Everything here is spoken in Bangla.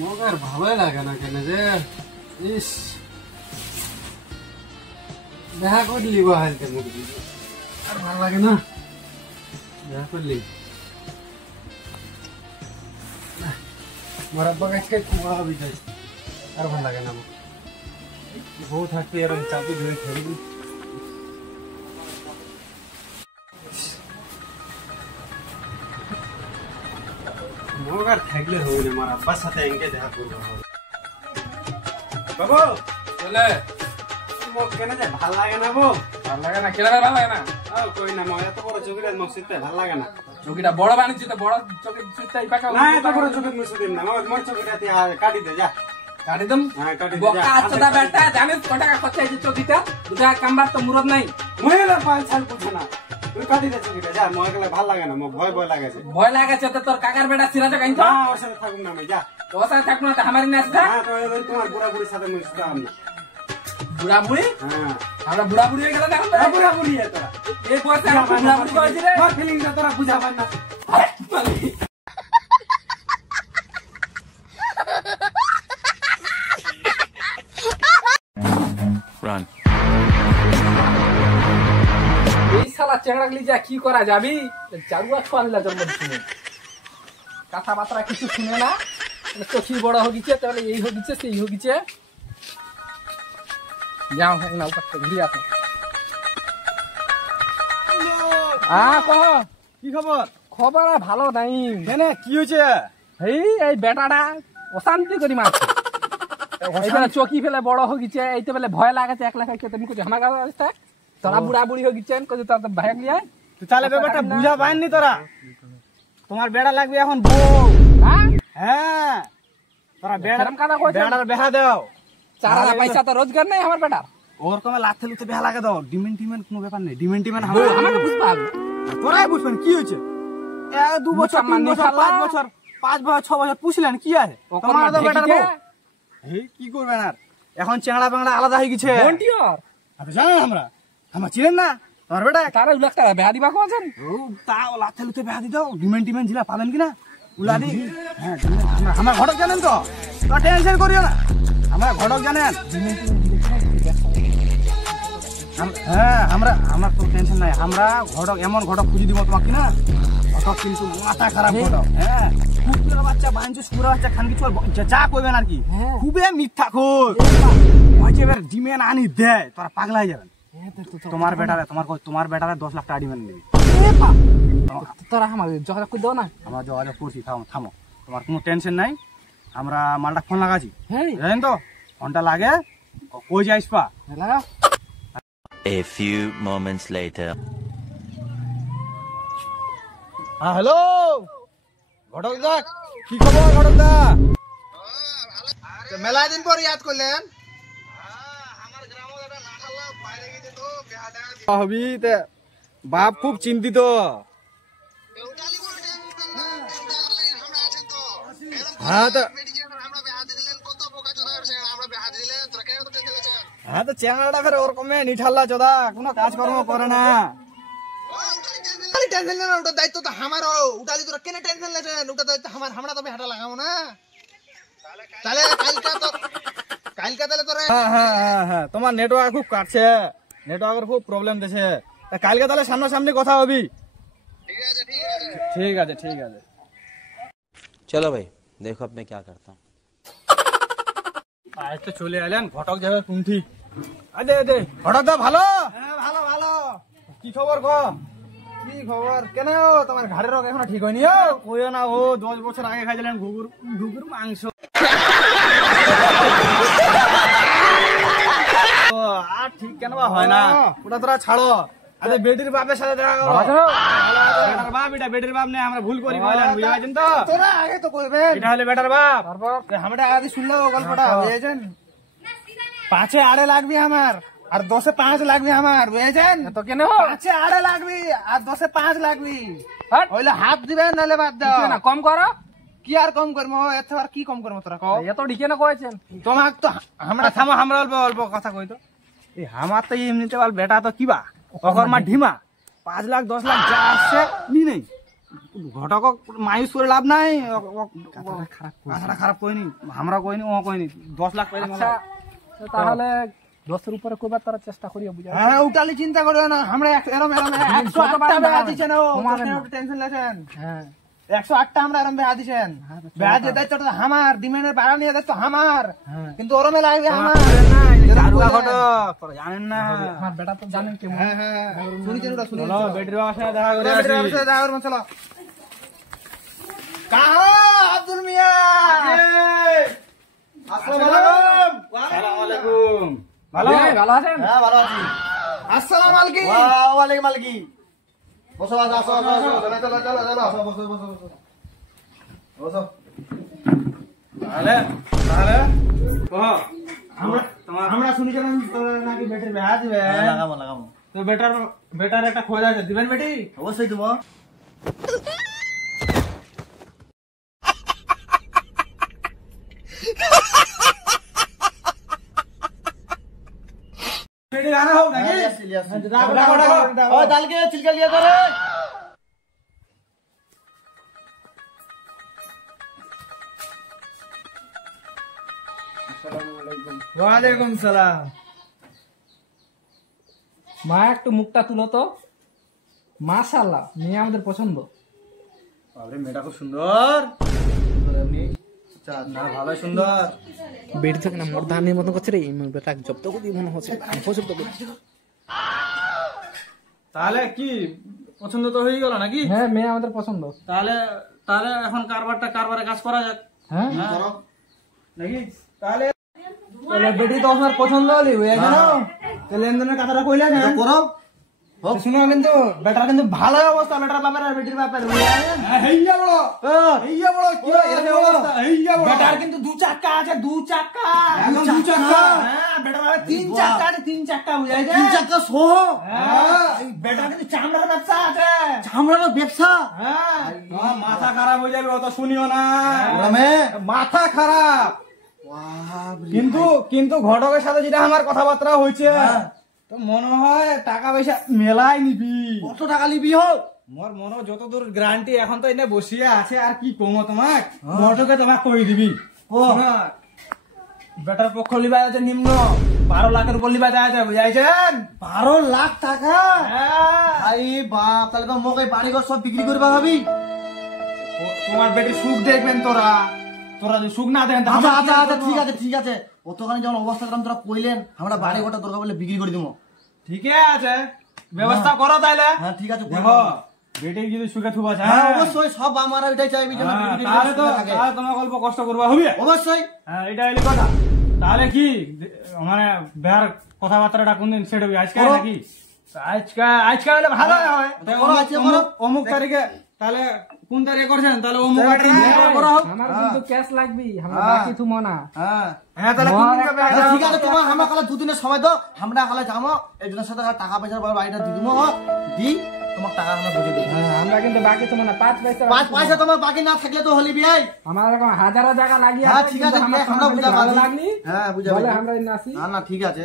মগার ভালোই লাগে না কেন যে ইস দেখা করলি হালতে মুরগি আর ভালো লাগে না দেখা করলি মরাব্বা গাছকে কুয়া হবি যাই আর ভালো লাগে না আমার বউ থাকতে এরকম চাপি ধরে খেলবি মগার থাকলে হবে না আমার আব্বার সাথে এঙ্গে দেখা করবো বাবু চলে মোক কেনে যে ভাল লাগে না বউ ভাল লাগে না কেন ভাল লাগে না কই না মই এত বড় চকিটা মসজিদে ভাল লাগে না চকিটা বড় বানিয়েছি তো বড় চকি চুইটা এই পাকা না এত বড় চকি মসজিদে না মোর চকিটা কাটি দে যা কাটি দম হ্যাঁ কাটি দে বকা আছদা বেটা জানিস কত টাকা খরচ হয়েছে চকিটা দুটা কামবার তো মুরদ নাই মহিলা পাল ছাল বুঝে না তুই কাটি দে চকিটা যা মই গেলে ভাল লাগে না মোক ভয় ভয় লাগেছে ভয় লাগেছে তো তোর কাকার বেটা সিরাজ কাইন তো না ওর সাথে থাকুম না আমি যা তোর সাথে থাকবো না আমারই না আসবে হ্যাঁ তো তোমার বুড়া বুড়ির সাথে মিশতে আমি বুড়া বুড়ি হ্যাঁ আমরা বুড়া বুড়ি হয়ে গেল না এখন বুড়া বুড়ি এটা এই পয়সা বুড়া বুড়ি কইছি রে তোর ফিলিংটা তোরা বুঝাবার না Run. এই শালা চেংড়াগলি যা কি করা যাবি চারুয়া ছোয়ালা জন্মদিনে কথাবার্তা কিছু শুনে না চোখি বড় হয়ে তাহলে এই হয়ে সেই হয়ে যাও না উপর ঘুরে আসো কহ কি খবর খবর আর ভালো নাই কেন কি হয়েছে এই বেটাটা অশান্তি করি মারছে এইবেলা চকি ফেলে বড় হয়ে গেছে এইতে বেলে ভয় লাগাছে এক লাখ তুমি কিছু আমার কাছে তোরা বুড়া বুড়ি হয়ে গেছেন কইছে তোর ভাই লিয়ে তুই তাহলে ব্যাপারটা বুঝা পাইনি তোরা তোমার বেড়া লাগবে এখন বউ হ্যাঁ হ্যাঁ তোরা সেরকম কথা কইছে বেড়ার বেহা দাও চারা পয়সা তো রোজগার নাই আমার বেটার ওরকম লাথে লুতে বেহা লাগে দাও ডিমেন্ট টিমেন্ট কোনো ব্যাপার নেই ডিমেন্ট টিমেন্ট আমাকে বুঝবা তোরাই বুঝবেন কি হয়েছে 2 বছর 3 বছর 5 বছর 5 বছর 6 বছর পুষলেন কি আছে তোমার তো বেটার বউ কি করবেন আর এখন চেংড়া বেংড়া আলাদা হয়ে গেছে ভন্টিয়র আপনি জানেন আমরা চিনেন না তোমার বেটা তারা উলাক টাকা বেহা দিবা কোছেন ও তাও লাথে লুতে বেহা দি দাও ডিমেন্ট টিমেন্ট জিলা পাবেন কিনা উলাদি হ্যাঁ আমরা ঘটক জানেন তো টেনশন করিও না আমরা ঘটক জানেন হ্যাঁ আমার তো টেনশন নাই আমরা ঘটক এমন ঘটক খুঁজে দিব তোমাকে না ঘটক কিন্তু মাথা খারাপ ঘটক হ্যাঁ কুকুরের বাচ্চা বাঞ্চু সুরের বাচ্চা খান কিছু যা কইবেন আর কি খুবই মিথ্যা খোর ওই যে এবার ডিমেন আনি দেয় তোরা পাগলা হয়ে যাবেন তোমার বেটারে 10 লাখ টাকা ডিমেন দিবি তোরা আমার যোগাযোগ করে দাও না আমরা যোগাযোগ করছি থামো তোমার কোনো টেনশন নাই আমরা মালটা ফোন লাগাছি হ্যাঁ জানেন তো ফোনটা লাগে কই যাইস পা লাগা A few moments later. হ্যাঁ হ্যালো ঘটক দা কি খবর ঘটক দা মেলা দিন পর ইয়াদ করলেন হবি তে বাপ খুব চিন্তিত হ্যাঁ তো হ্যাঁ তো চেংড়াটা ফের ওরকমে নিঠাল্লা চোদা কোনো কাজকর্ম করে না টেনশন না ওটা দায়িত্ব তো আমারও উঠালি তোরা কেন টেনশন লেছেন ওটা দায়িত্ব আমার আমরা তো হাঁটা লাগাবো না তাহলে কালকা তাহলে তোরা হ্যাঁ তোমার নেটওয়ার্ক খুব কাটছে নেটওয়ার্কের খুব প্রবলেম দিছে কালকে তাহলে সামনাসামনি কথা হবি ঠিক আছে चलो भाई देखो अब मैं क्या करता हूँ আজ তো চলে এলেন ঘটক যাবে কুন্ঠি আদে ঘটক দা ভালো ভালো কি খবর কি খবর কেন তোমার ঘাড়ের রোগ এখনো ঠিক হয়নি কইও না ও 10 বছর আগে খাইছিলেন ঘুঘুর মাংস আর ঠিক কেন হয় না ওটা তোরা ছাড়ো আরে বেটির বাপের সাথে দেখা করো বেটার বাপ এটা বেটির বাপ নেই আমরা ভুল করি বলেন বুঝা গেছেন তো তোরা আগে তো কইবে এটা হলে বেটার বাপ আমরা আগে শুনলো গল্পটা বুঝেছেন 5 আড়ে লাগবে আমার আর 10 5 লাগবে আমার বুঝেছেন তো কেন 5 আড়ে লাগবে আর 10 5 লাগবে হইলে হাফ দিবেন নালে বাদ দাও না কম করো কি আর কম করবো এত আর কি কম করবো তোরা কও এত ঢিকে না কয়েছেন তোমাক তো আমরা থামো আমরা অল্প কথা কই তো এই আমার তো এমনিতে বল বেটা তো কিবা ওকর মা ঢিমা 5 লাখ 10 লাখ যা আসছে নি নেই ঘটক মায়ুস করে লাভ নাই। কথাটা খারাপ কইনি, আমরা কইনি, ও কইনি। 10 লাখ পাইলে আচ্ছা তাহলে 10 উপরে কইবার তারা চেষ্টা করিও বুঝা। হ্যাঁ উঠালি চিন্তা করো না, আমরা এরম 108টা বেয়া দিছেন। ও টেনশন লেছেন। হ্যাঁ 108টা আমরা এরম বেয়া দিছেন। বেয়া যে দায়িত্ব তো আমার, ডিমেন্ডের বাড়া নিয়ে দায়িত্ব আমার, কিন্তু ওরমে লাগবে আমার। দারুগা ঘটক তোরা জানেন না। আমার বেটা তো জানেন কেমন। হ্যাঁ হ্যাঁ শুনিছেন ওটা, শুনিছেন। চলো ব্যাটারি বাবার সাথে দেখা করে বেটার বাবার সাথে দেখা করব, চলো। কাহা আব্দুল মিয়া, আসসালামু আলাইকুম। ওয়ালাইকুম আলাইকুম। ভালো ভালো আছেন? হ্যাঁ ভালো আছি। আসসালামু আলাইকুম। ওয়ালাইকুম আলাইকুম। বসো বসো বসো বসো, চলো চলো চলো চলো, বসো বসো বসো বসো। তাহলে তাহলে আমরা শুনেছিলাম তোর নাকি বেটির বিয়া দিবে। লাগাবো লাগাবো, তো বেটার একটা খোঁজ আছে, দিবেন বেটি? অবশ্যই দেবো। বেটি গানা হোক নাকি? ডাকো, ডাকো, ডাকো। ও ডালকে চিলকা লিয়া করে। ওয়ালাইকুম সালাম। মা একটু মুখটা তুলো তো। মাশাআল্লাহ মেয়ে আমাদের পছন্দ। বাবরে মেয়েটা খুব সুন্দর। না ভালো সুন্দর। বেটি থেকে না মর্দানের মতো করছে রে, বেটা জব্দ করে মনে হচ্ছে পছন্দ করছে। তাহলে কি পছন্দ তো হয়ে গেল নাকি? হ্যাঁ মেয়ে আমাদের পছন্দ। তাহলে তাহলে এখন কারবারে কাজ করা যাক হ্যাঁ নাকি? তাহলে বেটি তো আপনার পছন্দ হলি হয়ে গেল। লেনদেনের কথাটা কইলে না করো। শুনো, কিন্তু বেটার কিন্তু ভালো অবস্থা, বেটার বাপের আর বেটির বাপের হেইয়া বড় হেইয়া বড় কি এরকম অবস্থা। হেইয়া বড় বেটার কিন্তু 2 চাকা আছে, 2 চাকা, এখন 2 চাকা। হ্যাঁ বেটার বাপের 3 চাকা আছে, 3 চাকা বুঝাই যায়। 3 চাকা সহ। হ্যাঁ বেটার কিন্তু চামড়ার ব্যবসা আছে। চামড়ার ব্যবসা। হ্যাঁ তোমার মাথা খারাপ হয়ে যাবে, অত শুনিও না। গ্রামে মাথা খারাপ। কিন্তু ঘটকের সাথে যেটা আমার কথাবার্তা হয়েছে, তো মনে হয় টাকা পয়সা মেলাই নিবি। কত টাকা নিবি হোক? মোর মনে যতদূর গ্যারান্টি, এখন তো এনে বসিয়ে আছে, আর কি কমো তোমাক। ঘটকে তোমাক কই দিবি। বেটার পক্ষ লিবা আছে নিম্ন 12 লাখের উপর লিবা যায়, বুঝাইছেন? 12 লাখ টাকা? আরে বাপ, তাহলে তো মোক এই বাড়িঘর সব বিক্রি করবা ভাবি। তোমার বেটি সুখ দেখবেন তোরা যদি সুখ না দেন আচ্ছা আচ্ছা আচ্ছা ঠিক আছে ঠিক আছে, অতখানি যখন অবস্থা করলাম তোরা কইলেন, আমরা বাড়ি ঘরটা দরকার বলে বিক্রি করে দিব। ঠিক আছে, ব্যবস্থা করো তাইলে। হ্যাঁ ঠিক আছে, দেখো বেটি যদি সুখে থুব আছে, হ্যাঁ অবশ্যই, সব আমরা এটাই চাইবি যেন বিক্রি করে তাহলে তো সুখে থাকে। তাহলে তোমাকে অল্প কষ্ট করবা হবে। অবশ্যই। হ্যাঁ এটা হইলে কথা। তাহলে কি মানে বেহার কথাবার্তাটা কোনদিন সেট হবে? আজকে নাকি? আজকে হলে ভালো হয়। করো, আজকে করো। অমুক তারিখে, তাহলে কোন তারিখে করছেন? তাহলে অমুক করো। আমার কিন্তু ক্যাশ লাগবে, আমরা বাকি তুমো না। হ্যাঁ তাহলে কোন দিন যাবে? হ্যাঁ, ঠিক আছে, তোমার আমরা কালে 2 দিনের সময় দাও, আমরা কালে যাবো, একজনের সাথে টাকা পয়সার বাড়িটা দিয়ে দিব, দি তোমার টাকা আমরা বুঝে দিই। হ্যাঁ, আমরা কিন্তু বাকি তুমো না, 5 পয়সা 5 পয়সা তোমার বাকি না থাকলে তো হলি বিয়াই। আমার এরকম হাজারো জায়গা লাগিয়ে হ্যাঁ আছে, ঠিক কিন্তু আছে, আমার আমরা বুঝা ভালো পাচ্ছি। লাগনি হ্যাঁ বুঝা বলে পাচ্ছি। আমরা নাসি। না না ঠিক আছে,